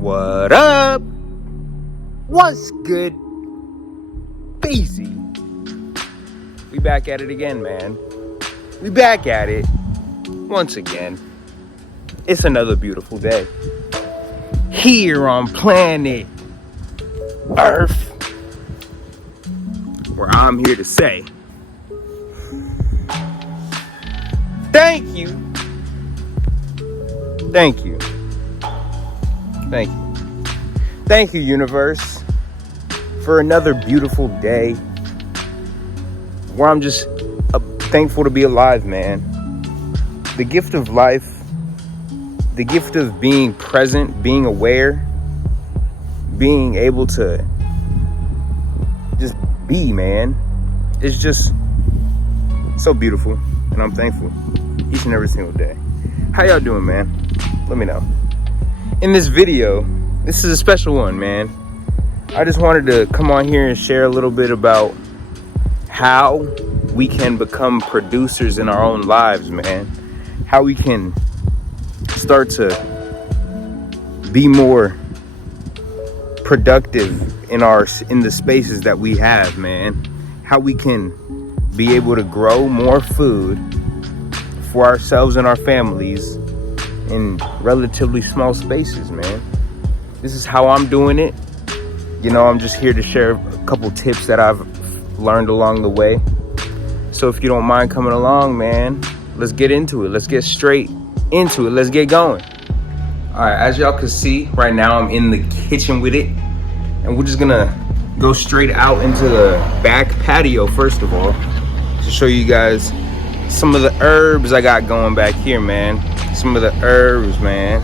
What up? What's good? Busy. We back at it again, man. We back at it once again. It's another beautiful day here on planet Earth, where I'm here to say thank you. Thank you. Thank you. Thank you, universe, for another beautiful day where I'm just thankful to be alive, man. The gift of life, the gift of being present, being aware, being able to just be, man. It's just so beautiful, and I'm thankful each and every single day. How y'all doing, man? Let me know. In this video, this is a special one, man. I just wanted to come on here and share a little bit about how we can become producers in our own lives, man. How we can start to be more productive in the spaces that we have, man. How we can be able to grow more food for ourselves and our families in relatively small spaces, man. This is how I'm doing it. You know, I'm just here to share a couple tips that I've learned along the way. So if you don't mind coming along, man, let's get into it. Let's get straight into it. Let's get going. All right, as y'all can see, right now I'm in the kitchen with it, and we're just gonna go straight out into the back patio first of all to show you guys some of the herbs I got going back here, man. Some of the herbs, man.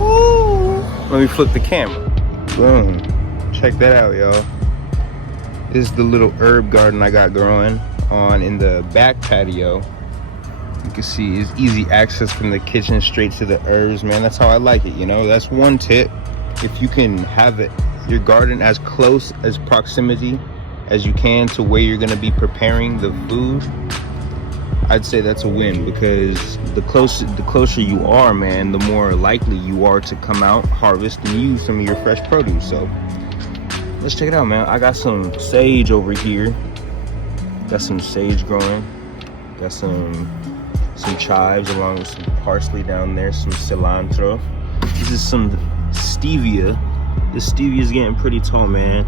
Ooh. Let me flip the camera. Boom. Check that out, y'all. This is the little herb garden I got growing on in the back patio. You can see it's easy access from the kitchen straight to the herbs, man. That's how I like it, you know. That's one tip. If you can have your garden as close as proximity as you can to where you're gonna be preparing the food, I'd say that's a win, because the closer you are, man, the more likely you are to come out, harvest, and use some of your fresh produce. So let's check it out, man. I got some sage over here. Got some sage growing. Got some chives along with some parsley down there, some cilantro. This is some stevia. This stevia is getting pretty tall, man.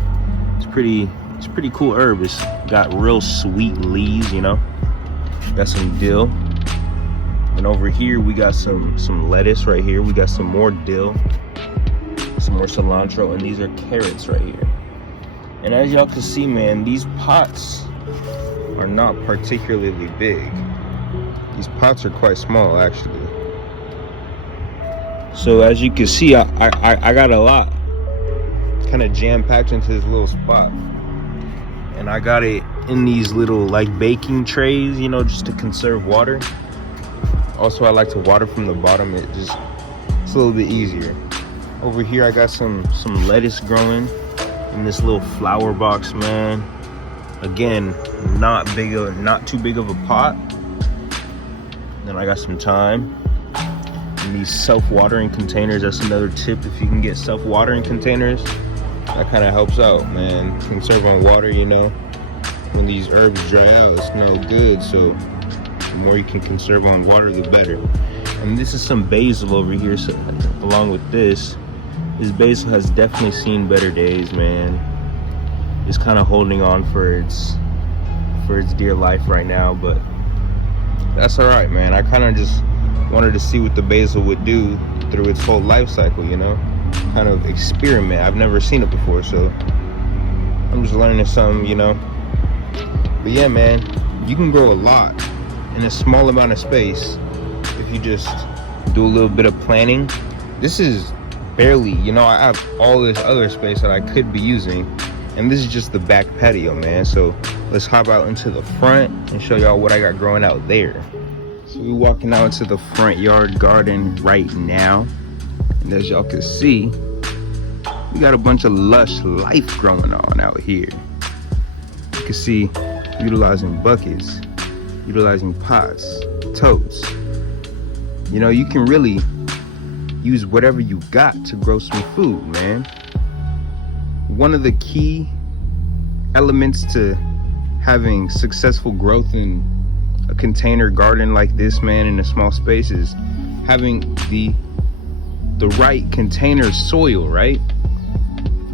It's pretty cool herb. It's got real sweet leaves, you know. Got some dill, and over here we got some lettuce right here. We got some more dill, some more cilantro, and these are carrots right here. And as y'all can see, man, these pots are not particularly big. These pots are quite small, actually. So as you can see, I got a lot kind of jam-packed into this little spot, and I got it in these little like baking trays, you know, just to conserve water. Also, I like to water from the bottom. It's a little bit easier. Over here I got some lettuce growing in this little flower box, man. Again, not too big of a pot. Then I got some thyme in these self-watering containers. That's another tip. If you can get self-watering containers, that kind of helps out, man. Conserve on water, you know. When these herbs dry out, it's no good. So the more you can conserve on water, the better. And this is some basil over here. So along with this basil has definitely seen better days, man. It's kind of holding on for its dear life right now, but that's all right, man. I kind of just wanted to see what the basil would do through its whole life cycle, you know. Kind of experiment. I've never seen it before, so I'm just learning something, you know. But yeah, man, you can grow a lot in a small amount of space if you just do a little bit of planning. This is barely, you know, I have all this other space that I could be using, and this is just the back patio, man. So let's hop out into the front and show y'all what I got growing out there. So we're walking out into the front yard garden right now, and as y'all can see, we got a bunch of lush life growing on out here. You can see utilizing buckets, utilizing pots, totes. You know, you can really use whatever you got to grow some food, man. One of the key elements to having successful growth in a container garden like this, man, in a small space, is having the right container soil, right?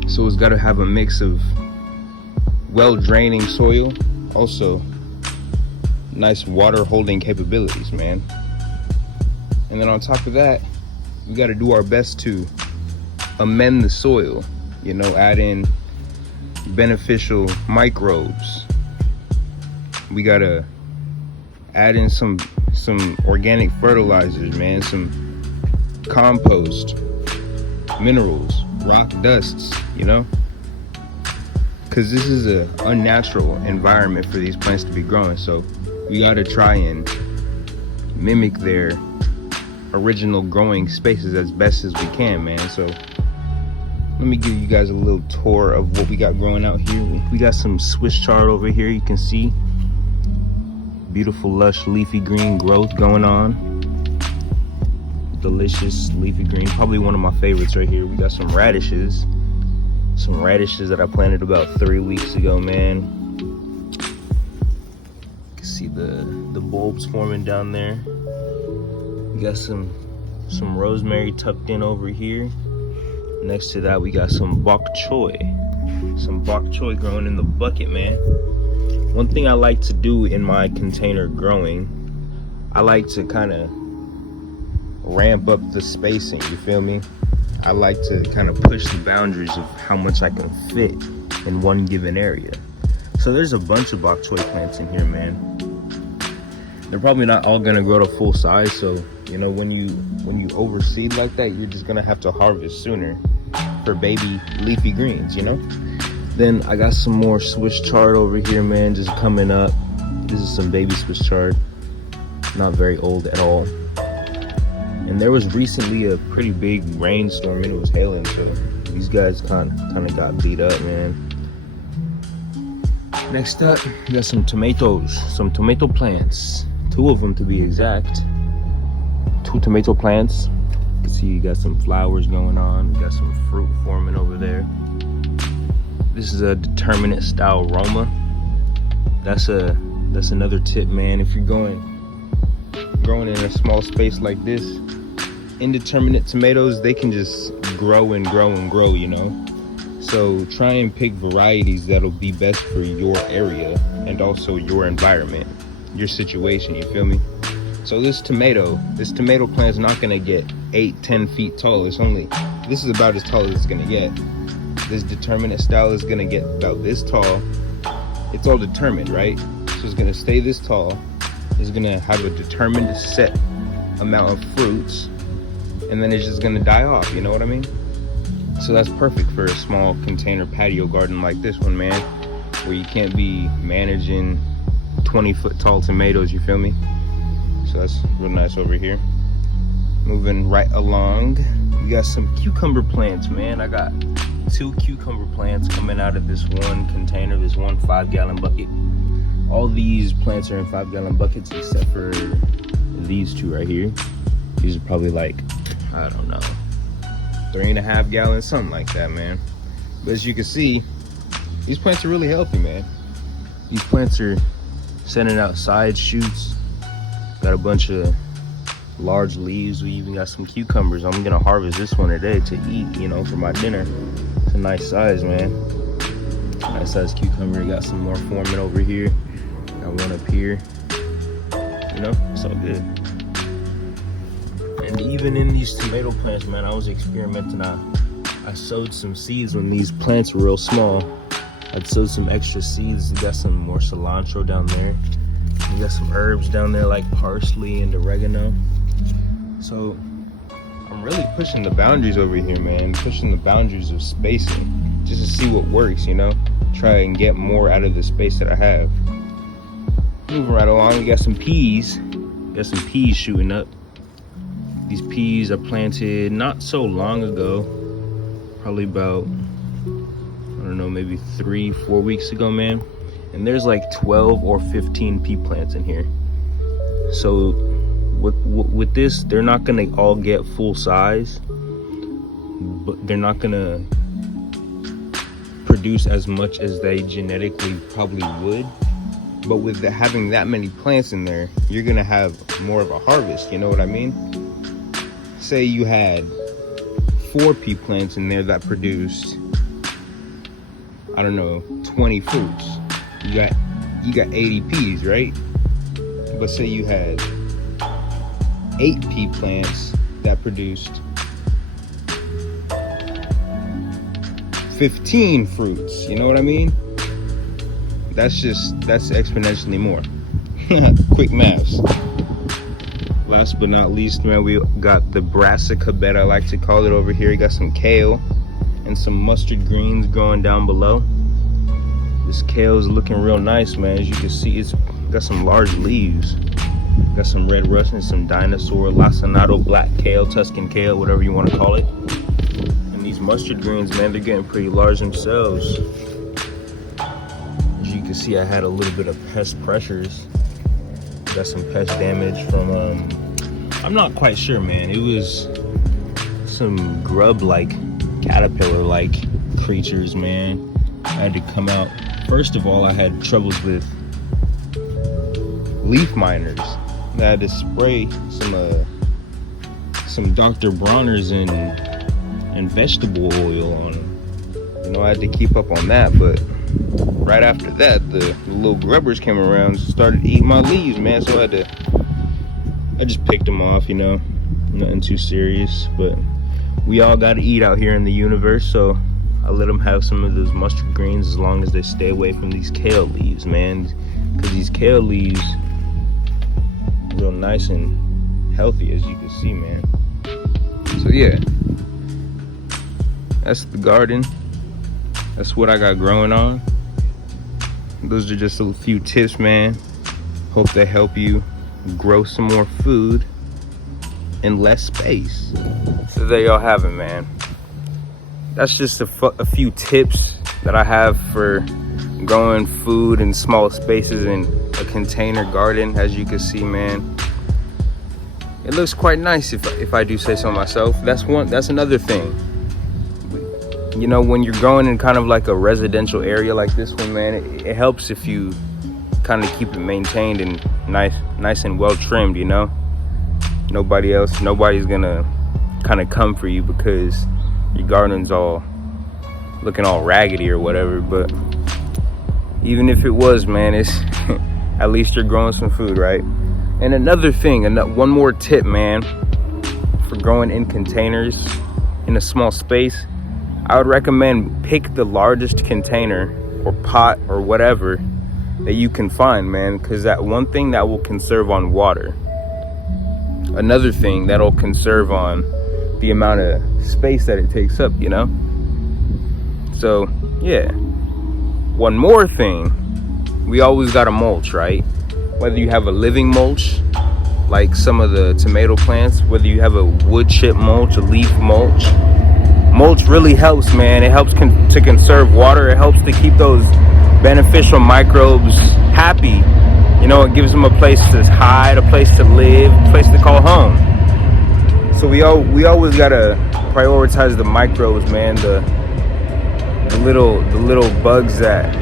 So it's got to have a mix of well draining soil, also nice water holding capabilities, man. And then on top of that, we got to do our best to amend the soil, you know, add in beneficial microbes. We got to add in some organic fertilizers, man, some compost, minerals, rock dusts, you know, because this is a unnatural environment for these plants to be growing. So we got to try and mimic their original growing spaces as best as we can, man. So let me give you guys a little tour of what we got growing out here. We got some Swiss chard over here. You can see beautiful, lush, leafy green growth going on. Delicious leafy green, probably one of my favorites right here. We got some radishes that I planted about 3 weeks ago, man. You can see the bulbs forming down there. We got some rosemary tucked in over here. Next to that, we got some bok choy growing in the bucket, man. One thing I like to do in my container growing, I like to kind of ramp up the spacing, you feel me? I like to kind of push the boundaries of how much I can fit in one given area. So there's a bunch of bok choy plants in here, man. They're probably not all gonna grow to full size, so you know, when you overseed like that, you're just gonna have to harvest sooner for baby leafy greens, you know? Then I got some more Swiss chard over here, man, just coming up. This is some baby Swiss chard, not very old at all. And there was recently a pretty big rainstorm and it was hailing, so these guys kind of got beat up, man. Next up, we got some tomatoes, some tomato plants. 2 of them to be exact. 2 tomato plants. You can see you got some flowers going on. You got some fruit forming over there. This is a determinate style Roma. That's another tip, man. If you're growing in a small space like this, indeterminate tomatoes, they can just grow and grow and grow, you know. So try and pick varieties that'll be best for your area and also your environment, your situation, you feel me? So this tomato plant is not gonna get 8-10 feet tall. This is about as tall as it's gonna get. This determinate style is gonna get about this tall. It's all determined, right? So it's gonna stay this tall. It's gonna have a determined set amount of fruits, and then it's just gonna die off, you know what I mean? So that's perfect for a small container patio garden like this one, man, where you can't be managing 20-foot tall tomatoes, you feel me? So that's real nice over here. Moving right along, we got some cucumber plants, man. I got 2 cucumber plants coming out of this one container, this one 5-gallon bucket. All these plants are in 5-gallon buckets except for these 2 right here. These are probably like, I don't know, 3.5 gallons, something like that, man. But as you can see, these plants are really healthy, man. These plants are sending out side shoots. Got a bunch of large leaves. We even got some cucumbers. I'm gonna harvest this one today to eat, you know, for my dinner. It's a nice size, man. Nice size cucumber. Got some more forming over here. Got one up here. You know, it's all good. And even in these tomato plants, man, I was experimenting. I sowed some seeds when these plants were real small. I'd sowed some extra seeds. Got some more cilantro down there. We got some herbs down there like parsley and oregano. So I'm really pushing the boundaries over here, man. Pushing the boundaries of spacing just to see what works, you know. Try and get more out of the space that I have. Moving right along, we got some peas. Got some peas shooting up. These peas are planted not so long ago. Probably about, I don't know, maybe 3-4 weeks ago, man. And there's like 12 or 15 pea plants in here. So with this, they're not gonna all get full size, but they're not gonna produce as much as they genetically probably would. But with having that many plants in there, you're gonna have more of a harvest, you know what I mean? Say you had 4 pea plants in there that produced, I don't know, 20 fruits. You got 80 peas, right? But say you had 8 pea plants that produced 15 fruits, you know what I mean? That's exponentially more. Quick maths. Last but not least, man, we got the brassica bed, I like to call it, over here. You got some kale and some mustard greens growing down below. This kale is looking real nice, man. As you can see, it's got some large leaves. Got some red Russian, some dinosaur, lacinato, black kale, Tuscan kale, whatever you want to call it. And these mustard greens, man, they're getting pretty large themselves. As you can see, I had a little bit of pest pressures. Got some pest damage from, I'm not quite sure, man. It was some grub-like, caterpillar-like creatures, man. I had to come out. First of all, I had troubles with leaf miners. I had to spray some Dr. Bronner's and vegetable oil on them. You know, I had to keep up on that, but right after that, the little grubbers came around and started eating my leaves, man. So I just picked them off, you know, nothing too serious. But we all got to eat out here in the universe, so I let them have some of those mustard greens as long as they stay away from these kale leaves, man. Because these kale leaves are real nice and healthy, as you can see, man. So yeah, that's the garden. That's what I got growing on. Those are just a few tips, man. Hope they help you grow some more food in less space. So there y'all have it, man. That's just a few tips that I have for growing food in small spaces in a container garden. As you can see, man, it looks quite nice if I do say so myself. That's another thing. You know, when you're growing in kind of like a residential area like this one, man, it helps if you kind of keep it maintained and nice and well trimmed, you know? Nobody's gonna kind of come for you because your garden's all looking all raggedy or whatever. But even if it was, man, it's at least you're growing some food, right? And another thing, one more tip, man, for growing in containers in a small space, I would recommend pick the largest container or pot or whatever that you can find, man, because that one thing that will conserve on water. Another thing that'll conserve on the amount of space that it takes up, you know? So, yeah. One more thing, we always gotta mulch, right? Whether you have a living mulch, like some of the tomato plants, whether you have a wood chip mulch, a leaf mulch, mulch really helps, man. It helps to conserve water. It helps to keep those beneficial microbes happy. You know, it gives them a place to hide, a place to live, a place to call home. So we always gotta prioritize the microbes, man. The little bugs that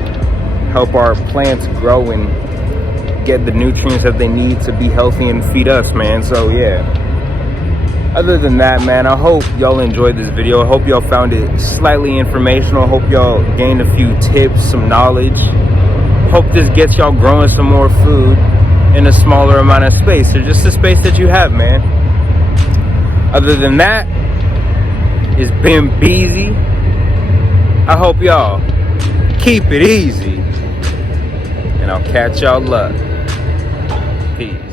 help our plants grow and get the nutrients that they need to be healthy and feed us, man. So yeah. Other than that, man, I hope y'all enjoyed this video. I hope y'all found it slightly informational. I hope y'all gained a few tips, some knowledge. Hope this gets y'all growing some more food in a smaller amount of space, or just the space that you have, man. Other than that, it's been Beezy. I hope y'all keep it easy, and I'll catch y'all up. Peace.